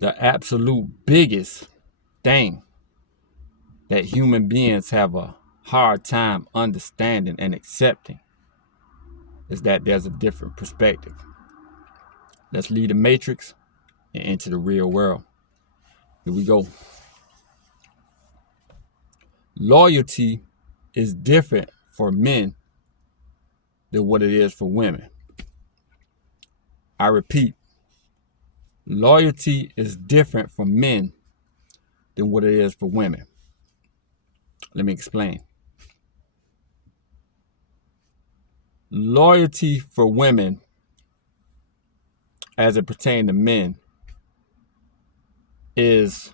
The absolute biggest thing that human beings have a hard time understanding and accepting is that there's a different perspective. Let's leave the matrix and into the real world. Here we go. Loyalty is different for men than what it is for women. I repeat, loyalty is different for men than what it is for women. Let me explain. Loyalty for women, as it pertains to men, is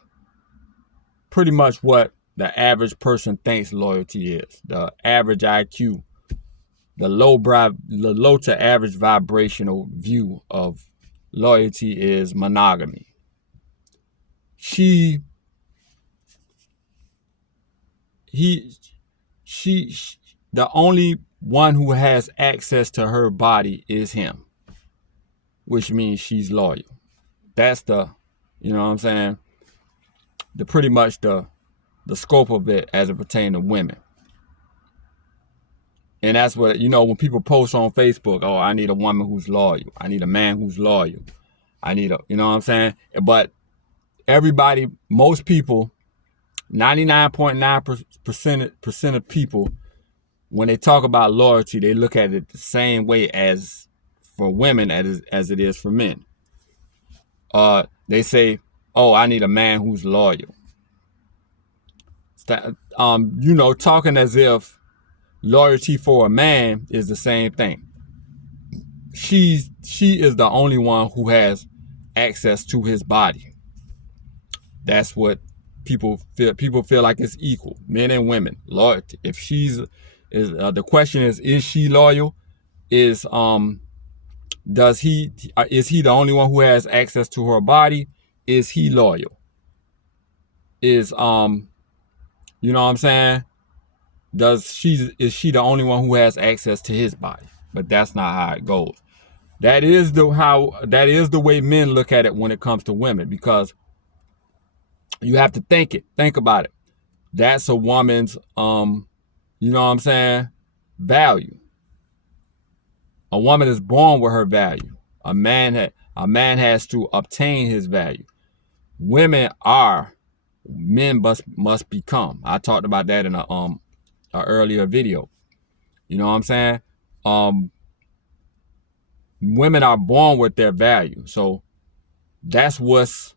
pretty much what the average person thinks loyalty is. The average IQ, the low to average vibrational view of loyalty is monogamy. She the only one who has access to her body is him, which means she's loyal. That's the, you know what I'm saying, the pretty much the scope of it as it pertains to women. And that's what, you know, when people post on Facebook, oh, I need a woman who's loyal. I need a man who's loyal. I need a, you know what I'm saying? But everybody, most people, 99.9% of people, when they talk about loyalty, they look at it the same way as for women as it is for men. They say, oh, I need a man who's loyal. You know, talking as if loyalty for a man is the same thing. She is the only one who has access to his body. That's what people feel. People feel like it's equal, men and women. Loyalty. If the question is she loyal? Is he the only one who has access to her body? Is he loyal? Is you know what I'm saying? Is she the only one who has access to his body? But that's not how it goes. That is the way men look at it when it comes to women, because you have to think about it. That's a woman's you know what I'm saying, value. A woman is born with her value. A man has to obtain his value. Men must become. I talked about that in a earlier video. You know what I'm saying? Women are born with their value. So that's what's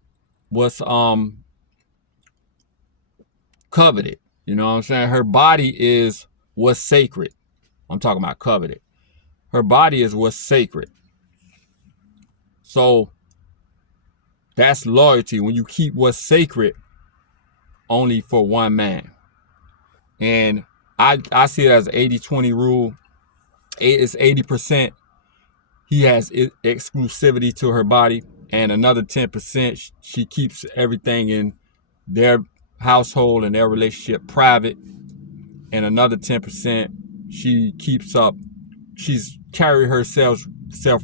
coveted. You know what I'm saying? Her body is what's sacred. I'm talking about coveted. Her body is what's sacred. So that's loyalty, when you keep what's sacred only for one man. And I see it as an 80-20 rule. It's 80% he has exclusivity to her body, and another 10% she keeps everything in their household and their relationship private, and another 10% she's carry herself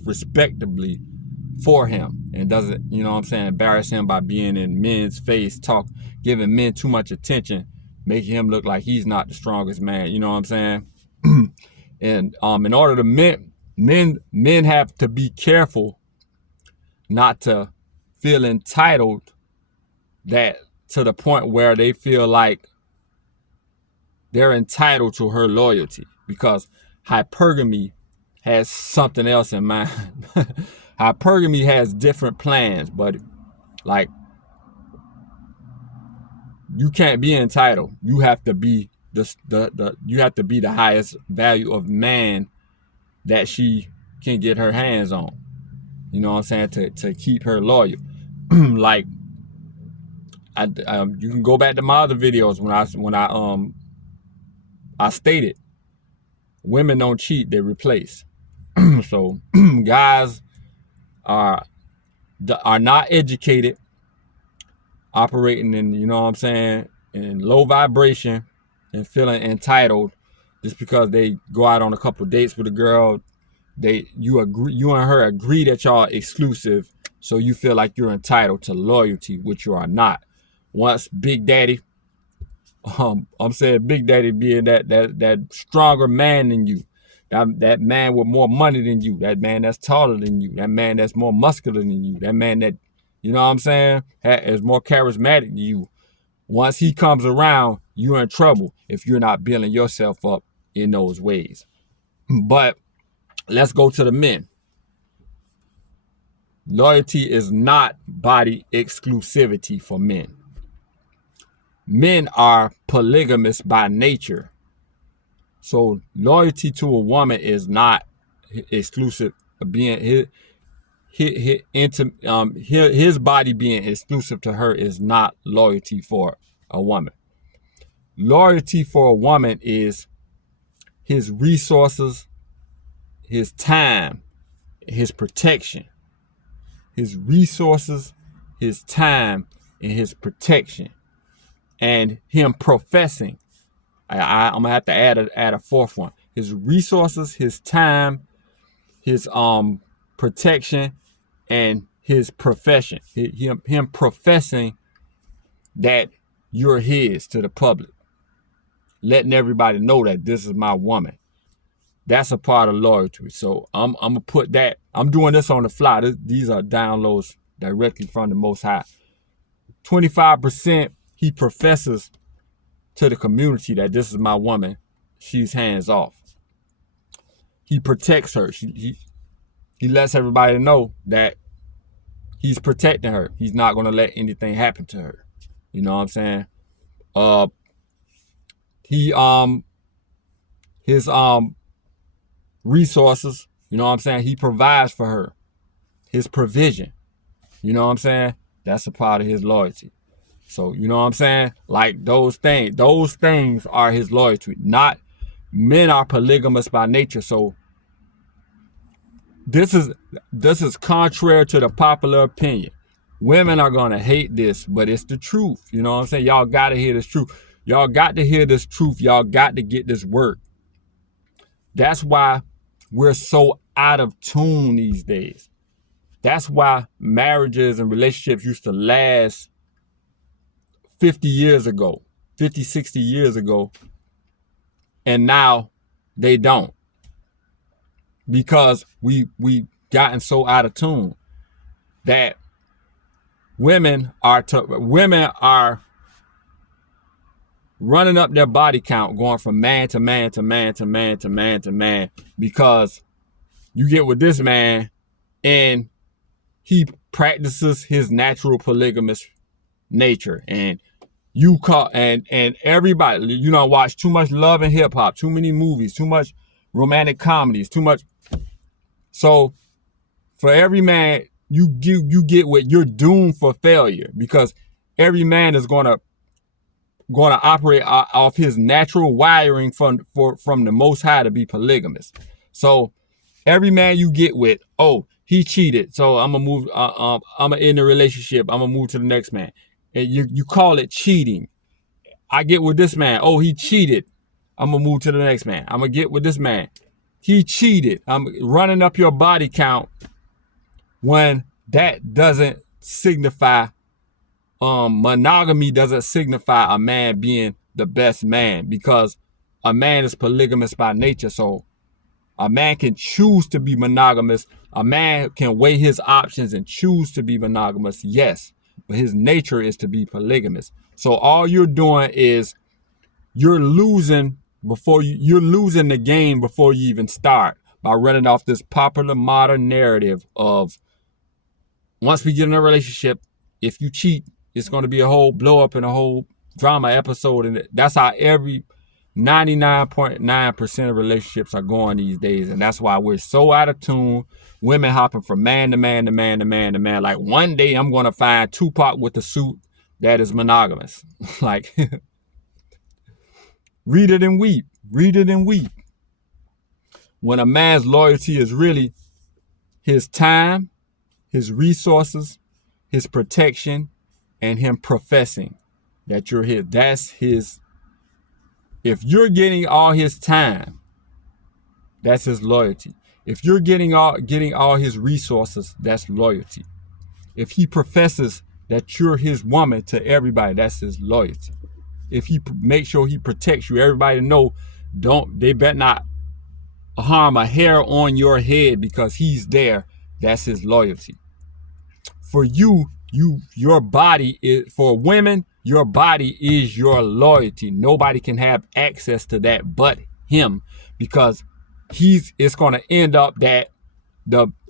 respectably for him, and doesn't, you know what I'm saying, embarrass him by being in men's face, giving men too much attention, making him look like he's not the strongest man. You know what I'm saying? And in order to men have to be careful not to feel entitled, that to the point where they feel like they're entitled to her loyalty, because hypergamy has something else in mind. Hypergamy has different plans, but like, you can't be entitled. You have to be the highest value of man that she can get her hands on. You know what I'm saying? To keep her loyal. Like, you can go back to my other videos when I stated women don't cheat, they replace. So guys are not educated, operating in, you know what I'm saying, in low vibration, and feeling entitled just because they go out on a couple dates with a girl. You and her agree that y'all exclusive, So you feel like you're entitled to loyalty, which you are not. Once Big Daddy, I'm saying Big Daddy being that stronger man than you, that man with more money than you, that man that's taller than you, that man that's more muscular than you, that man that, you know what I'm saying, is more charismatic than you. Once he comes around, you're in trouble if you're not building yourself up in those ways. But let's go to the men. Loyalty is not body exclusivity for men. Men are polygamous by nature. So loyalty to a woman is not exclusive. Being his body being exclusive to her is not loyalty for a woman. Loyalty for a woman is his resources, his time, his protection. His resources, his time, and his protection. And him professing. I'm gonna have to add a fourth one. His resources, his time, his protection, and his profession. Him professing that you're his to the public. Letting everybody know that this is my woman. That's a part of loyalty. So I'm gonna put that. I'm doing this on the fly. These are downloads directly from the Most High. 25%, he professes to the community that this is my woman. She's hands off. He protects her. He lets everybody know that he's protecting her. He's not gonna let anything happen to her. You know what I'm saying? His resources, you know what I'm saying? He provides for her. His provision, you know what I'm saying? That's a part of his loyalty. So, you know what I'm saying? Like those things are his loyalty. Not, men are polygamous by nature. So this is contrary to the popular opinion. Women are gonna hate this, but it's the truth. You know what I'm saying? Y'all gotta hear this truth. Y'all got to hear this truth. Y'all got to get this word. That's why we're so out of tune these days. That's why marriages and relationships used to last 50 years ago, 50, 60 years ago, and now they don't. Because we gotten so out of tune that women are running up their body count, going from man to man to man to man to man to man, because you get with this man and he practices his natural polygamous nature, and you call and everybody, you know, watch too much Love and Hip Hop, too many movies, too much romantic comedies, too much. So for every man you get with, you're doomed for failure, because every man is going to operate off his natural wiring from the Most High to be polygamous. So every man you get with, oh, he cheated, so I'm gonna move. I'm gonna end the relationship. I'm gonna move to the next man. And you call it cheating. I get with this man. Oh, he cheated. I'm gonna move to the next man. I'm gonna get with this man. He cheated. I'm running up your body count, when that doesn't signify. Monogamy doesn't signify a man being the best man, because a man is polygamous by nature. So a man can choose to be monogamous. A man can weigh his options and choose to be monogamous, yes, but his nature is to be polygamous. So all you're doing is you're losing the game before you even start, by running off this popular modern narrative of, once we get in a relationship, if you cheat, it's going to be a whole blow up and a whole drama episode. And that's how every 99.9% of relationships are going these days. And that's why we're so out of tune. Women hopping from man to man to man to man to man. Like, one day I'm going to find Tupac with a suit that is monogamous. Like, read it and weep. Read it and weep. When a man's loyalty is really his time, his resources, his protection, and him professing that you're his. That's his. If you're getting all his time, that's his loyalty. If you're getting all his resources, that's loyalty. If he professes that you're his woman to everybody, that's his loyalty. If he make sure he protects you, everybody know, they better not harm a hair on your head because he's there, that's his loyalty. For your body is, for women, your body is your loyalty. Nobody can have access to that but him, because it's going to end up that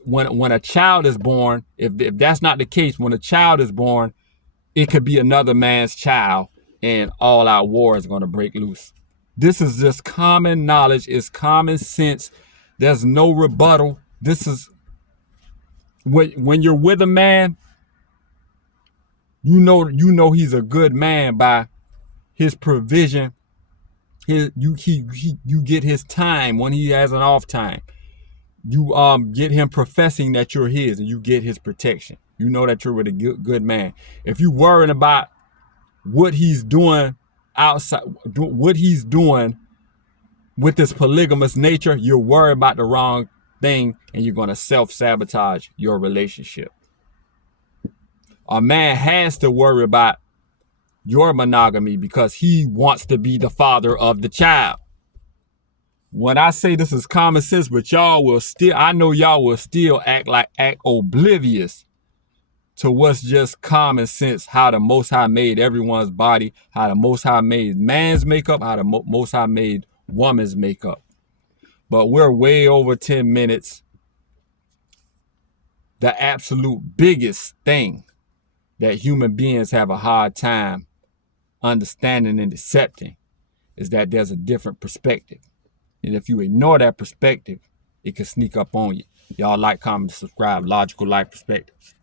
when a child is born, if that's not the case, when a child is born, it could be another man's child, and all our war is going to break loose. This is just common knowledge. It's common sense. There's no rebuttal. This is when you're with a man, you know he's a good man by his provision. You get his time when he has an off time. You get him professing that you're his, and you get his protection. You know that you're with a good man. If you worrying about what he's doing outside, what he's doing with this polygamous nature, you're worried about the wrong thing, and you're going to self-sabotage your relationship. A man has to worry about your monogamy because he wants to be the father of the child. When I say this is common sense, but I know y'all will still act oblivious to what's just common sense, how the Most High made everyone's body, how the Most High made man's makeup, how the Most High made woman's makeup. But we're way over 10 minutes. The absolute biggest thing that human beings have a hard time understanding and accepting is that there's a different perspective. And if you ignore that perspective, it can sneak up on you. Y'all like, comment, subscribe. Logical Life Perspectives.